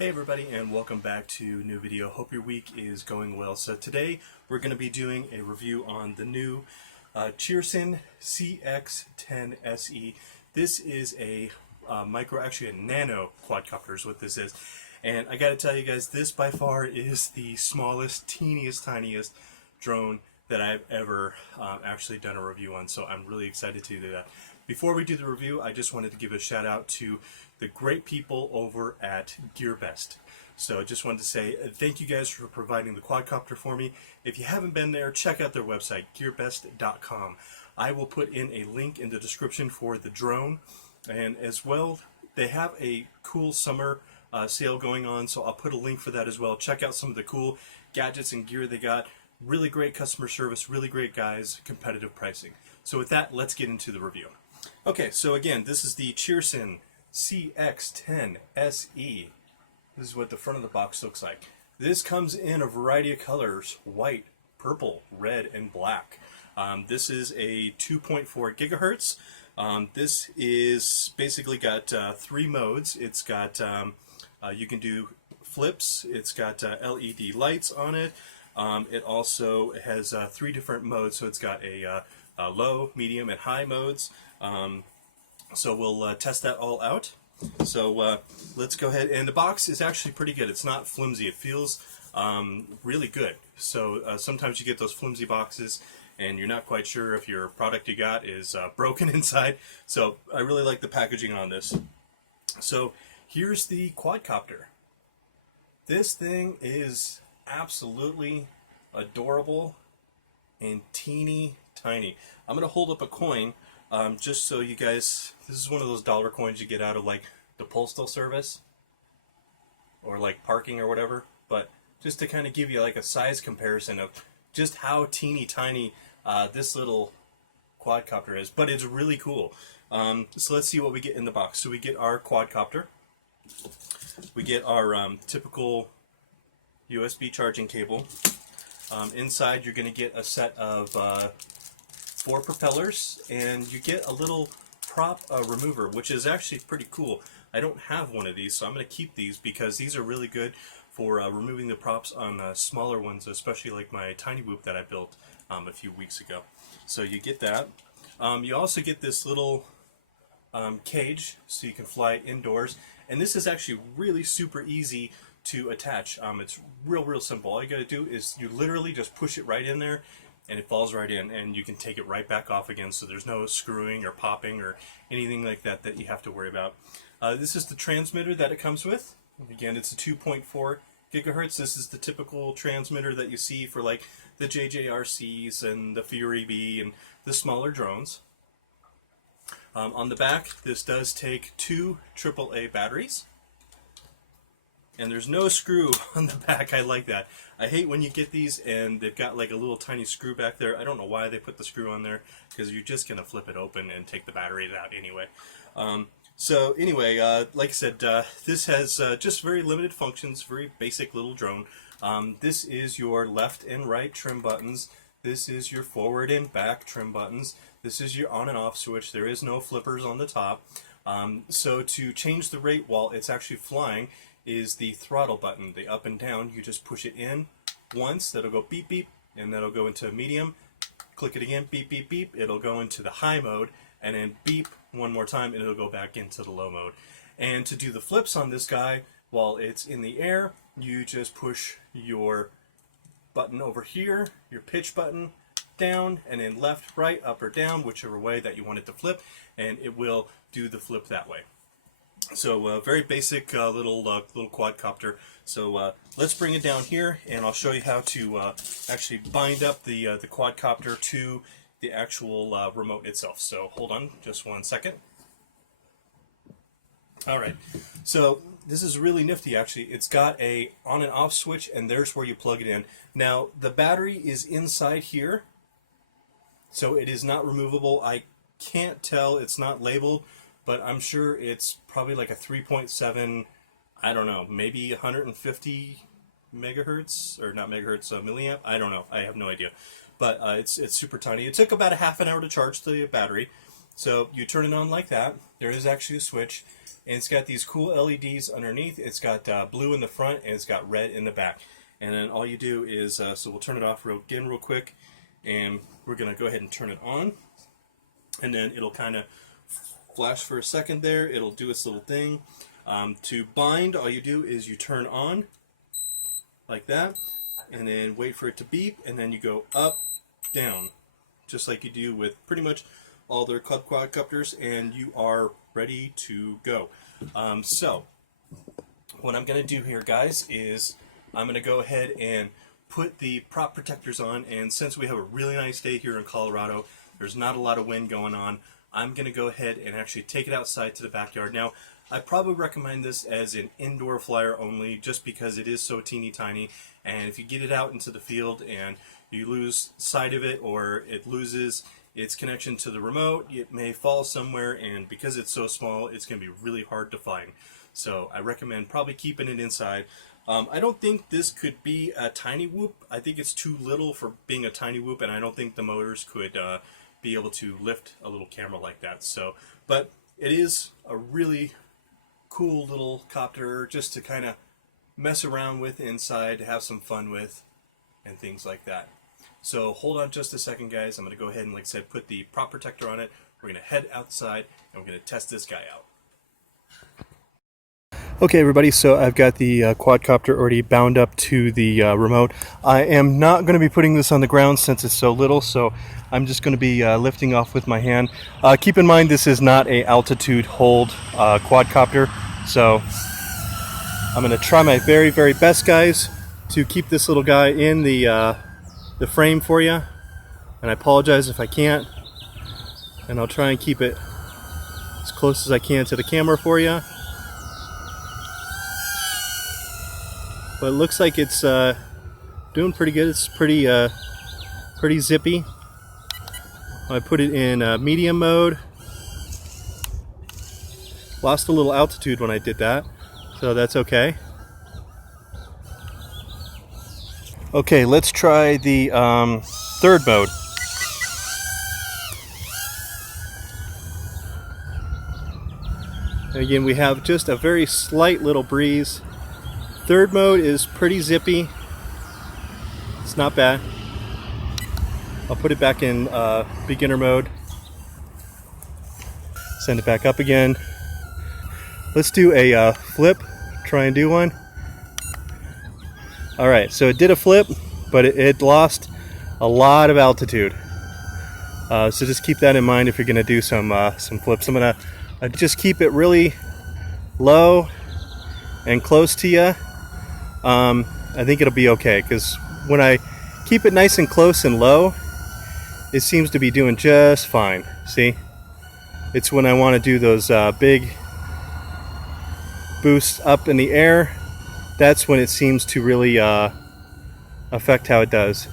Hey everybody, and welcome back to a new video. Hope your week is going well. So today we're going to be doing a review on the new Cheerson CX-10SE. This is a a nano quadcopter is what this is. And I got to tell you guys, this by far is the smallest, tiniest drone that I've ever actually done a review on. So I'm really excited to do that. Before we do the review, I just wanted to give a shout out to the great people over at GearBest. So I just wanted to say thank you guys for providing the quadcopter for me. If you haven't been there, check out their website, gearbest.com. I will put in a link in the description for the drone, and as well, they have a cool summer sale going on, so I'll put a link for that as well. Check out some of the cool gadgets and gear they got. Really great customer service, really great guys, competitive pricing. So with that, let's get into the review. Okay, so again, this is the Cheerson CX-10SE. This is what the front of the box looks like. This comes in a variety of colors: white, purple, red, and black. This is a 2.4 gigahertz. This is basically got 3 modes. It's got, you can do flips, it's got LED lights on it. It also has 3 different modes, so it's got a low, medium, and high modes. So we'll test that all out. So let's go ahead, and the box is actually pretty good. It's not flimsy. It feels really good. So sometimes you get those flimsy boxes and you're not quite sure if your product you got is broken inside. So I really like the packaging on this. So here's the quadcopter. This thing is absolutely adorable and teeny tiny. I'm going to hold up a coin just so you guys, this is one of those dollar coins you get out of like the postal service or like parking or whatever, but just to kind of give you like a size comparison of just how teeny tiny this little quadcopter is, but it's really cool. So let's see what we get in the box. So we get our quadcopter, we get our typical USB charging cable. Inside you're going to get a set of 4 propellers, and you get a little prop remover, which is actually pretty cool. I don't have one of these, so I'm going to keep these because these are really good for removing the props on smaller ones, especially like my tiny whoop that I built a few weeks ago. So you get that. You also get this little cage so you can fly indoors, and this is actually really super easy to attach. It's real simple. All you got to do is you literally just push it right in there, and it falls right in, and you can take it right back off again, so there's no screwing or popping or anything like that that you have to worry about. This is the transmitter that it comes with. Again, it's a 2.4 gigahertz. This is the typical transmitter that you see for like the JJRCs and the Fury B and the smaller drones. On the back, this does take 2 AAA batteries. And there's no screw on the back. I like that. I hate when you get these and they've got like a little tiny screw back there. I don't know why they put the screw on there, because you're just going to flip it open and take the batteries out anyway. So anyway, like I said, this has just very limited functions, very basic little drone. This is your left and right trim buttons. This is your forward and back trim buttons. This is your on and off switch. There is no flippers on the top. So to change the rate while it's actually flying is the throttle button, the up and down. You just push it in once, that'll go beep beep, and that'll go into medium. Click it again, beep beep beep, it'll go into the high mode, and then beep one more time and it'll go back into the low mode. And to do the flips on this guy while it's in the air, you just push your button over here, your pitch button, down, and then left, right, up or down, whichever way that you want it to flip, and it will do the flip that way. So very basic little quadcopter. So let's bring it down here, and I'll show you how to actually bind up the quadcopter to the actual remote itself. So hold on just one second. Alright, so this is really nifty actually. It's got a on and off switch, and there's where you plug it in. Now the battery is inside here, so it is not removable. I can't tell, it's not labeled, but I'm sure it's probably like a 3.7, I don't know, maybe 150 megahertz, or not megahertz, milliamp, I don't know, I have no idea. But it's super tiny. It took about a half an hour to charge the battery, So you turn it on like that. There is actually a switch, and it's got these cool LEDs underneath. It's got blue in the front, and it's got red in the back. And then all you do is, so we'll turn it off again real quick, and we're going to go ahead and turn it on. And then it'll kind of flash for a second there. It'll do its little thing. To bind, all you do is you turn on like that, and then wait for it to beep, and then you go up, down, just like you do with pretty much all their quadcopters, and you are ready to go. So what I'm going to do here, guys, is I'm going to go ahead and put the prop protectors on, and since we have a really nice day here in Colorado, there's not a lot of wind going on, I'm going to go ahead and actually take it outside to the backyard. Now, I probably recommend this as an indoor flyer only, just because it is so teeny tiny, and if you get it out into the field and you lose sight of it, or it loses its connection to the remote, it may fall somewhere, and because it's so small, it's going to be really hard to find. So I recommend probably keeping it inside. I don't think this could be a tiny whoop. I think it's too little for being a tiny whoop, and I don't think the motors could be able to lift a little camera like that. So, but it is a really cool little copter just to kind of mess around with inside, to have some fun with, and things like that. So hold on just a second, guys. I'm going to go ahead and, like I said, put the prop protector on it. We're going to head outside, and we're going to test this guy out. Okay, everybody, so I've got the quadcopter already bound up to the remote. I am not going to be putting this on the ground since it's so little, so I'm just going to be lifting off with my hand. Keep in mind, this is not a altitude hold quadcopter, so I'm going to try my very, very best, guys, to keep this little guy in the frame for you, and I apologize if I can't, and I'll try and keep it as close as I can to the camera for you. But it looks like it's doing pretty good. It's pretty zippy. I put it in medium mode. Lost a little altitude when I did that, so that's okay. Okay, let's try the third mode. Again, we have just a very slight little breeze. Third mode is pretty zippy. It's not bad. I'll put it back in beginner mode. Send it back up again. Let's do a flip. Try and do one. Alright, so it did a flip, but it lost a lot of altitude. So just keep that in mind if you're going to do some flips. I'm going to just keep it really low and close to you. I think it'll be okay, because when I keep it nice and close and low, it seems to be doing just fine. See? It's when I want to do those big boosts up in the air, that's when it seems to really affect how it does.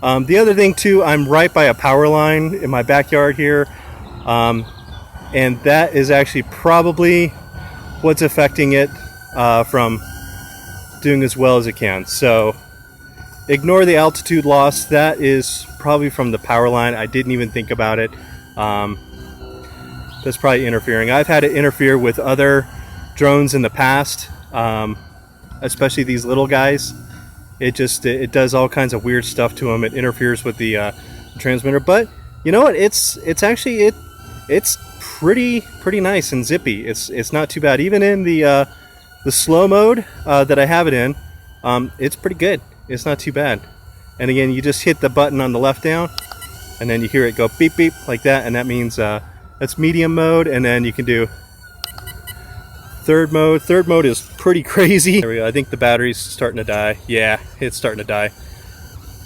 The other thing too, I'm right by a power line in my backyard here, and that is actually probably what's affecting it from doing as well as it can. So ignore the altitude loss. That is probably from the power line. I didn't even think about it. That's probably interfering. I've had it interfere with other drones in the past, especially these little guys. It does all kinds of weird stuff to them. It interferes with the transmitter. But you know what? It's actually pretty nice and zippy. It's not too bad. Even in the slow mode that I have it in, it's pretty good. It's not too bad. And again, you just hit the button on the left down, and then you hear it go beep beep like that, and that means that's medium mode. And then you can do third mode. Third mode is pretty crazy. There we go. I think the battery's starting to die. Yeah, it's starting to die.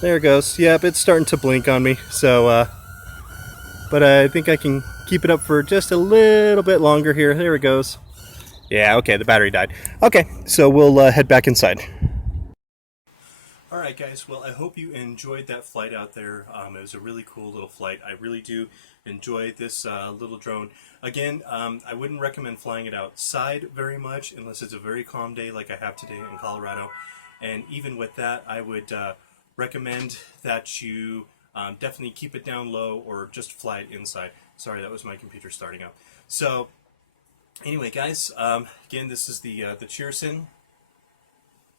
There it goes. Yep, it's starting to blink on me. So, but I think I can keep it up for just a little bit longer here. There it goes. Yeah, okay, the battery died. Okay, so we'll head back inside. Alright guys, well I hope you enjoyed that flight out there. It was a really cool little flight. I really do enjoy this little drone. Again, I wouldn't recommend flying it outside very much unless it's a very calm day like I have today in Colorado. And even with that, I would recommend that you definitely keep it down low or just fly it inside. Sorry, that was my computer starting up. So anyway, guys, again, this is the Cheerson,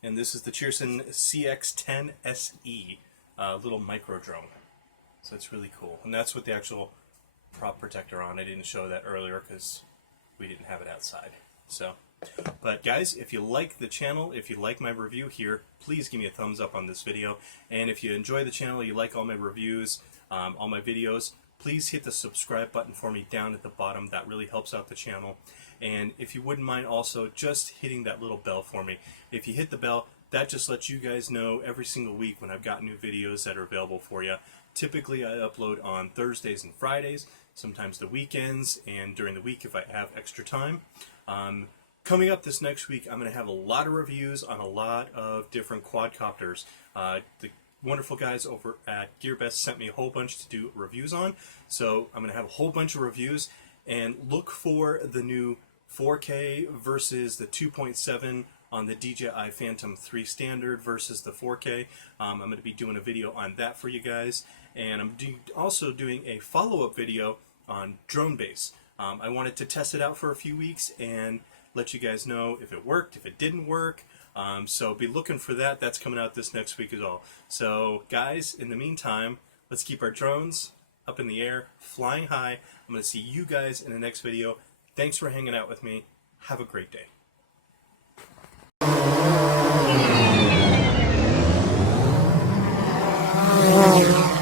and this is the Cheerson CX-10SE, little micro drone. So it's really cool, and that's with the actual prop protector on. I didn't show that earlier because we didn't have it outside. So, but guys, if you like the channel, if you like my review here, please give me a thumbs up on this video. And if you enjoy the channel, you like all my reviews, all my videos, please hit the subscribe button for me down at the bottom. That really helps out the channel. And if you wouldn't mind also just hitting that little bell for me. If you hit the bell, that just lets you guys know every single week when I've got new videos that are available for you. Typically I upload on Thursdays and Fridays, sometimes the weekends, and during the week if I have extra time. Coming up this next week, I'm going to have a lot of reviews on a lot of different quadcopters. The wonderful guys over at GearBest sent me a whole bunch to do reviews on, so I'm going to have a whole bunch of reviews, and look for the new 4K versus the 2.7 on the DJI Phantom 3 Standard versus the 4K. I'm going to be doing a video on that for you guys, and I'm also doing a follow-up video on drone base. I wanted to test it out for a few weeks and let you guys know if it worked, if it didn't work. So be looking for that. That's coming out this next week as well. So guys, in the meantime, let's keep our drones up in the air, flying high. I'm going to see you guys in the next video. Thanks for hanging out with me. Have a great day. Yeah.